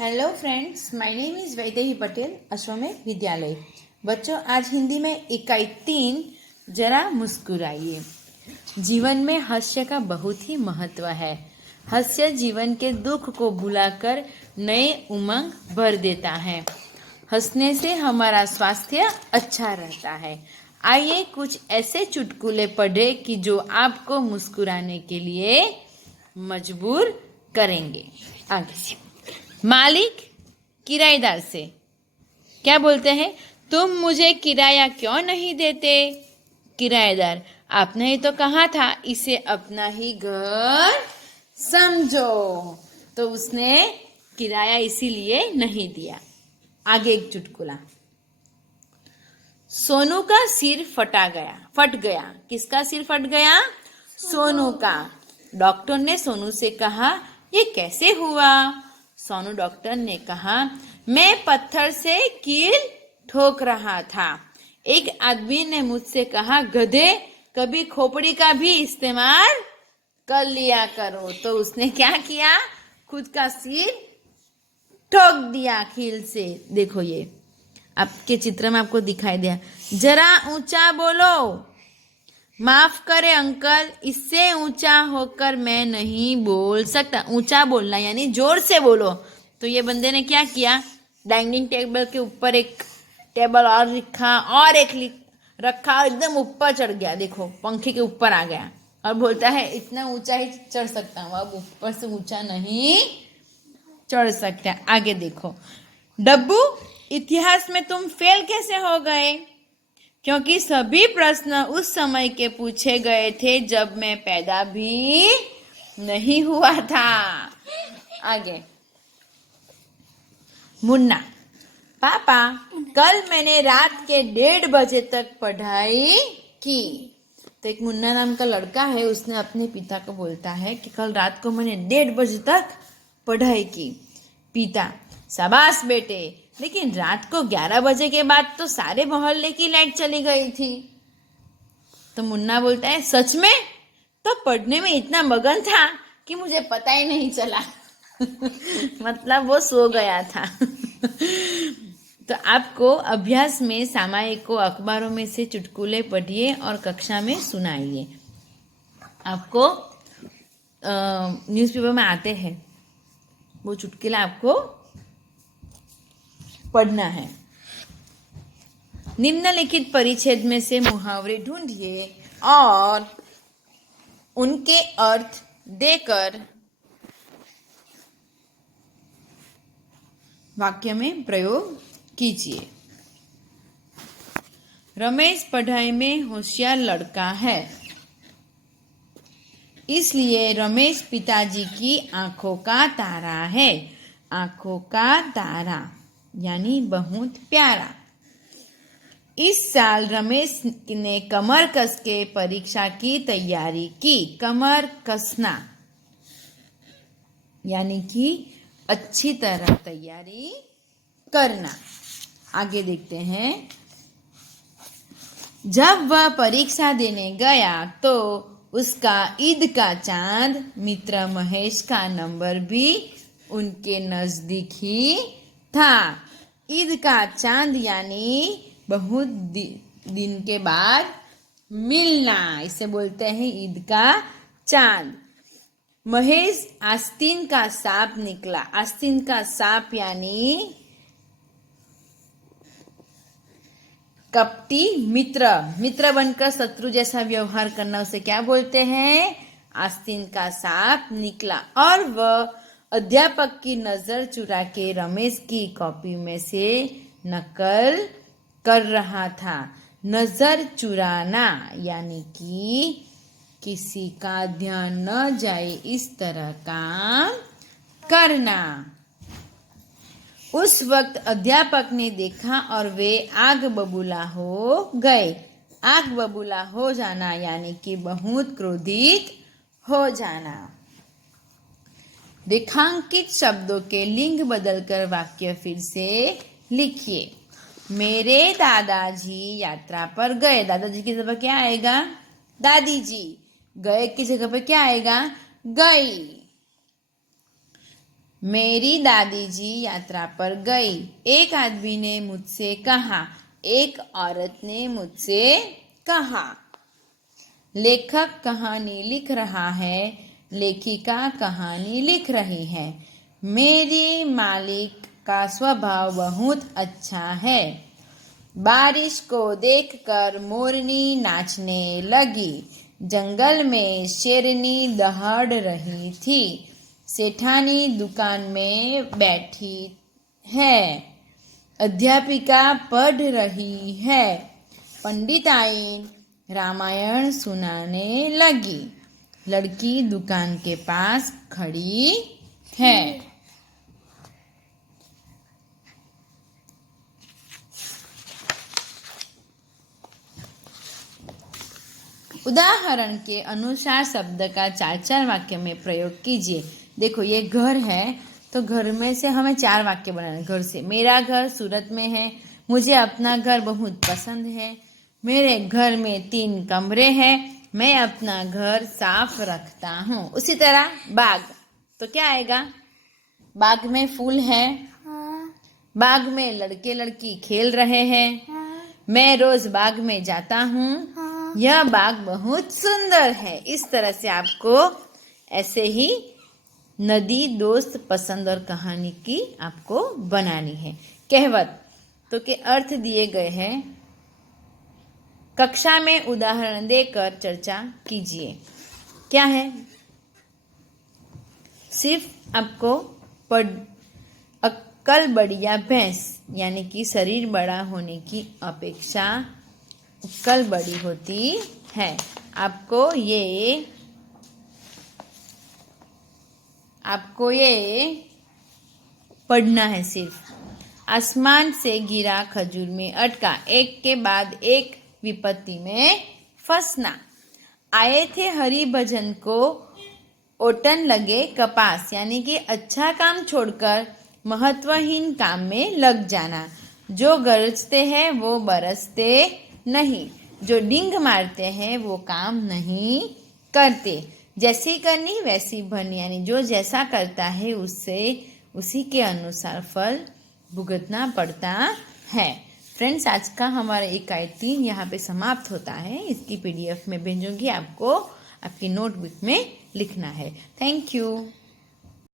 Hello friends, my name is Vaidehi Patel, अश्वमेध विद्यालय। बच्चों, आज हिंदी में इकाई 3 जरा मुस्कुराइए। जीवन में हास्य का बहुत ही महत्व है। हास्य जीवन के दुख को भुलाकर नए उमंग भर देता है। हंसने से हमारा स्वास्थ्य अच्छा रहता है। आइए कुछ ऐसे चुटकुले पढ़े कि जो आपको मुस्कुराने के लिए मजबूर करेंगे। आगे से मालिक किराएदार से क्या बोलते हैं? तुम मुझे किराया क्यों नहीं देते? किराएदार: आपने ही तो कहा था इसे अपना ही घर समझो। तो उसने किराया इसीलिए नहीं दिया। आगे एक चुटकुला। सोनू का सिर फट गया। किसका सिर फट गया? सोनू का। डॉक्टर ने सोनू से कहा, ये कैसे हुआ? सोनू डॉक्टर ने कहा, मैं पत्थर से कील ठोक रहा था। एक आदमी ने मुझसे कहा, गधे, कभी खोपड़ी का भी इस्तेमाल कर लिया करो। तो उसने क्या किया? खुद का सिर ठोक दिया कील से। देखो, ये आपके चित्र में आपको दिखाई दिया। जरा ऊंचा बोलो। माफ करे अंकल, इससे ऊंचा होकर मैं नहीं बोल सकता। ऊंचा बोलना यानी जोर से बोलो। तो ये बंदे ने क्या किया? डाइनिंग टेबल के ऊपर एक टेबल और रखा और रखा, एकदम ऊपर चढ़ गया। देखो, पंखे के ऊपर आ गया और बोलता है, इतना ऊंचा ही चढ़ सकता हूँ, अब ऊपर से ऊंचा नहीं चढ़ सकता। आगे देखो। डब्बू, इतिहास में तुम फेल कैसे हो गए? क्योंकि सभी प्रश्न उस समय के पूछे गए थे जब मैं पैदा भी नहीं हुआ था। आगे। मुन्ना, पापा, कल मैंने रात के 1:30 बजे तक पढ़ाई की। तो एक मुन्ना नाम का लड़का है, उसने अपने पिता को बोलता है कि कल रात को मैंने 1:30 बजे तक पढ़ाई की। पिता: शाबाश बेटे, लेकिन रात को 11 बजे के बाद तो सारे मोहल्ले की लाइट चली गई थी। तो मुन्ना बोलता है, सच में? तो पढ़ने में इतना मगन था कि मुझे पता ही नहीं चला। मतलब वो सो गया था। तो आपको अभ्यास में सामायिक अखबारों में से चुटकुले पढ़िए और कक्षा में सुनाइए। आपको न्यूज़पेपर में आते हैं, वो चुटकुला आपको पढ़ना है। निम्नलिखित परिच्छेद में से मुहावरे ढूंढिए और उनके अर्थ देकर वाक्य में प्रयोग कीजिए। रमेश पढ़ाई में होशियार लड़का है, इसलिए रमेश पिताजी की आंखों का तारा है। आंखों का तारा यानी बहुत प्यारा। इस साल रमेश ने कमर कस के परीक्षा की तैयारी की। कमर कसना यानी कि अच्छी तरह तैयारी करना। आगे देखते हैं। जब वह परीक्षा देने गया तो उसका ईद का चांद मित्र महेश का नंबर भी उनके नजदीक ही था। ईद का चांद यानी बहुत दिन के बाद मिलना, इसे बोलते हैं ईद का चांद। महेश आस्तीन का सांप निकला। आस्तीन का सांप यानी कपटी मित्र। मित्र बनकर शत्रु जैसा व्यवहार करना, उसे क्या बोलते हैं? आस्तीन का सांप निकला। और वह अध्यापक की नजर चुरा के रमेश की कॉपी में से नकल कर रहा था। नजर चुराना यानी कि किसी का ध्यान न जाए इस तरह काम करना। उस वक्त अध्यापक ने देखा और वे आग बबूला हो गए। आग बबूला हो जाना यानी कि बहुत क्रोधित हो जाना। रेखांकित शब्दों के लिंग बदलकर वाक्य फिर से लिखिए। मेरे दादाजी यात्रा पर गए। दादाजी की जगह क्या आएगा? दादी जी। गए की जगह पर क्या आएगा? गई। मेरी दादी जी यात्रा पर गई। एक आदमी ने मुझसे कहा। एक औरत ने मुझसे कहा। लेखक कहानी लिख रहा है, लेखिका कहानी लिख रही है। मेरी मालिक का स्वभाव बहुत अच्छा है। बारिश को देखकर मोरनी नाचने लगी। जंगल में शेरनी दहाड़ रही थी। सेठानी दुकान में बैठी है। अध्यापिका पढ़ रही है। पंडिताई रामायण सुनाने लगी। लड़की दुकान के पास खड़ी है। उदाहरण के अनुसार शब्द का 4-4 वाक्य में प्रयोग कीजिए। देखो ये घर है, तो घर में से हमें 4 वाक्य बनाना। घर से, मेरा घर सूरत में है, मुझे अपना घर बहुत पसंद है, मेरे घर में 3 कमरे हैं, मैं अपना घर साफ रखता हूँ। उसी तरह बाग, तो क्या आएगा? बाग में फूल है, बाग में लड़के लड़की खेल रहे हैं, मैं रोज बाग में जाता हूँ, यह बाग बहुत सुंदर है। इस तरह से आपको ऐसे ही नदी, दोस्त, पसंद और कहानी की आपको बनानी है। कहावत तो के अर्थ दिए गए हैं। कक्षा में उदाहरण देकर चर्चा कीजिए। क्या है? सिर्फ आपको अक्ल बढ़िया भैंस, यानी कि शरीर बड़ा होने की अपेक्षा अक्ल बड़ी होती है। आपको ये पढ़ना है सिर्फ। आसमान से गिरा खजूर में अटका, एक के बाद एक विपत्ति में फंसना। आए थे हरि भजन को ओटन लगे कपास, यानी कि अच्छा काम छोड़कर महत्वहीन काम में लग जाना। जो गरजते हैं वो बरसते नहीं, जो डींग मारते हैं वो काम नहीं करते। जैसी करनी वैसी भरनी, यानी जो जैसा करता है उससे उसी के अनुसार फल भुगतना पड़ता है। फ्रेंड्स, आज का हमारा इकाई 3 यहाँ पे समाप्त होता है। इसकी PDF में भेजूंगी, आपको आपकी नोटबुक में लिखना है। Thank you.